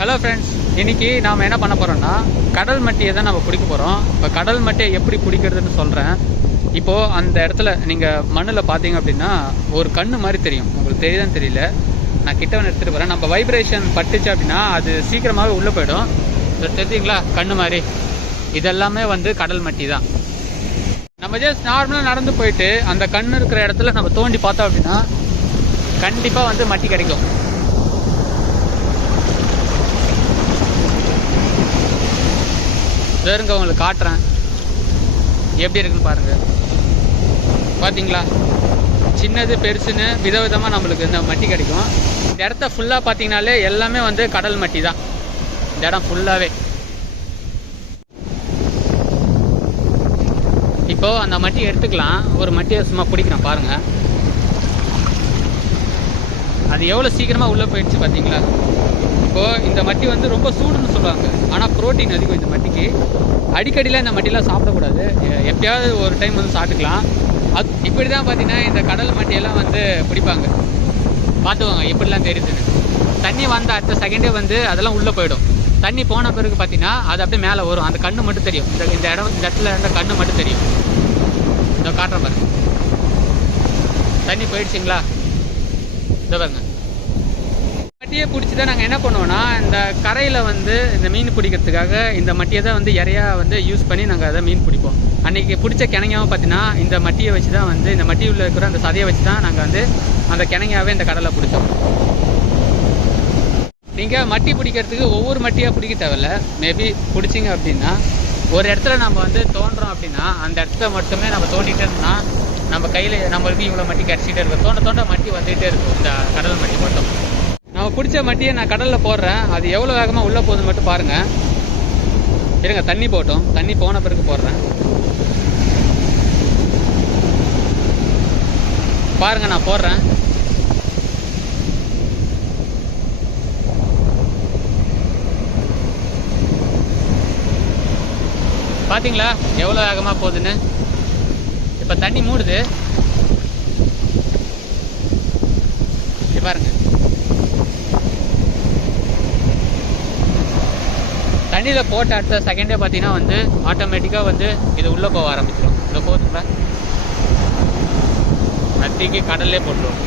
Hello friends, இன்னைக்கு நாம் என்ன பண்ண போகிறோம்னா கடல் மட்டியை தான் நம்ம பிடிக்க போகிறோம். இப்போ கடல் மட்டியை எப்படி பிடிக்கிறதுன்னு சொல்கிறேன். இப்போது அந்த இடத்துல நீங்கள் மண்ணில் பார்த்தீங்க அப்படின்னா ஒரு கண்ணு மாதிரி தெரியும். உங்களுக்கு தெரியுதான்னு தெரியல, நான் கிட்ட வந்து எடுத்துகிட்டு போகிறேன். நம்ம வைப்ரேஷன் பட்டுச்சு அப்படின்னா அது சீக்கிரமாகவே உள்ளே போயிடும். தெரியுங்களா, கண்ணு மாதிரி இதெல்லாமே வந்து கடல் மட்டி தான். நம்ம ஜஸ்ட் நார்மலாக நடந்து போயிட்டு அந்த கண்ணு இருக்கிற இடத்துல நம்ம தோண்டி பார்த்தோம் அப்படின்னா கண்டிப்பாக வந்து மட்டி கிடைக்கும். வேறுங்க உங்களுக்கு காட்டுறேன் எப்படி இருக்குன்னு பாருங்க. பார்த்தீங்களா, சின்னது பெருசுன்னு விதவிதமாக நம்மளுக்கு இந்த மட்டி கிடைக்கும். இந்த இடத்த ஃபுல்லாக பார்த்தீங்கனாலே எல்லாமே வந்து கடல் மட்டி தான். இந்த இடம் ஃபுல்லாகவே. இப்போது அந்த மட்டி எடுத்துக்கலாம். ஒரு மட்டியை சும்மா பிடிக்கிறேன் பாருங்கள். அது எவ்வளோ சீக்கிரமாக உள்ளே போயிடுச்சு பார்த்தீங்களா. இப்போது இந்த மட்டி வந்து ரொம்ப சூடுன்னு சொல்லுவாங்க, ஆனால் ப்ரோட்டீன் அதிகம் இந்த மட்டிக்கு. அடிக்கடியில் இந்த மட்டிலாம் சாப்பிடக்கூடாது, எப்பயாவது ஒரு டைம் வந்து சாப்பிட்டுக்கலாம். அது இப்படி தான் பார்த்தீங்கன்னா இந்த கடல் மட்டியெல்லாம் வந்து பிடிப்பாங்க. பார்த்துக்கோங்க எப்படிலாம் தெரியுதுன்னு. தண்ணி வந்த அடுத்த செகண்டே வந்து அதெல்லாம் உள்ளே போயிடும். தண்ணி போன பிறகு பார்த்தீங்கன்னா அது அப்படியே மேலே வரும். அந்த கண்ணு மட்டும் தெரியும். இந்த இடத்துல இருந்த கண்ணு மட்டும் தெரியும். இந்த காட்டுற பாருங்க, தண்ணி போயிடுச்சிங்களா. இந்த பாருங்க, மட்டியை பிடிச்சி தான் நாங்கள் என்ன பண்ணுவோம்னா இந்த கரையில் வந்து இந்த மீன் பிடிக்கிறதுக்காக இந்த மட்டியை தான் வந்து இறையாக வந்து யூஸ் பண்ணி நாங்கள் அதை மீன் பிடிப்போம். அன்றைக்கி பிடிச்ச கிணங்காவும் பார்த்தீங்கன்னா இந்த மட்டியை வச்சு தான் வந்து இந்த மட்டியில் இருக்கிற அந்த சதையை வச்சு தான் நாங்கள் வந்து அந்த கிணங்காவே இந்த கடலில் பிடிச்சோம். நீங்கள் மட்டி பிடிக்கிறதுக்கு ஒவ்வொரு மட்டியாக பிடிக்க தேவையில்ல. மேபி பிடிச்சிங்க அப்படின்னா ஒரு இடத்துல நம்ம வந்து தோன்றோம் அப்படின்னா அந்த இடத்துல மட்டுமே நம்ம தோண்டிகிட்டே இருந்தோம்னா நம்ம கையில் நம்மளுக்கு இவ்வளோ மட்டி கிடச்சிக்கிட்டே இருக்கும். தோண்ட தோண்ட மட்டி வந்துகிட்டே இருக்கும். இந்த கடல் மட்டி மட்டும் நம்ம பிடிச்ச மட்டியை நான் கடலில் போடுறேன். அது எவ்வளோ வேகமாக உள்ளே போகுதுன்னு மட்டும் பாருங்கள். இருங்க, தண்ணி போட்டோம். தண்ணி போன பிறகு போடுறேன் பாருங்கள். நான் போடுறேன். பார்த்தீங்களா எவ்வளோ வேகமாக போகுதுன்னு. இப்போ தண்ணி மூடுது பாருங்க. தண்ணியில் போட்ட அடுத்த செகண்டே பார்த்தீங்கன்னா வந்து ஆட்டோமேட்டிக்காக வந்து இது உள்ளே போக ஆரம்பிச்சிடும். இதை போதுங்களா, நத்திக்கு கடல்லே போட்டுரும்.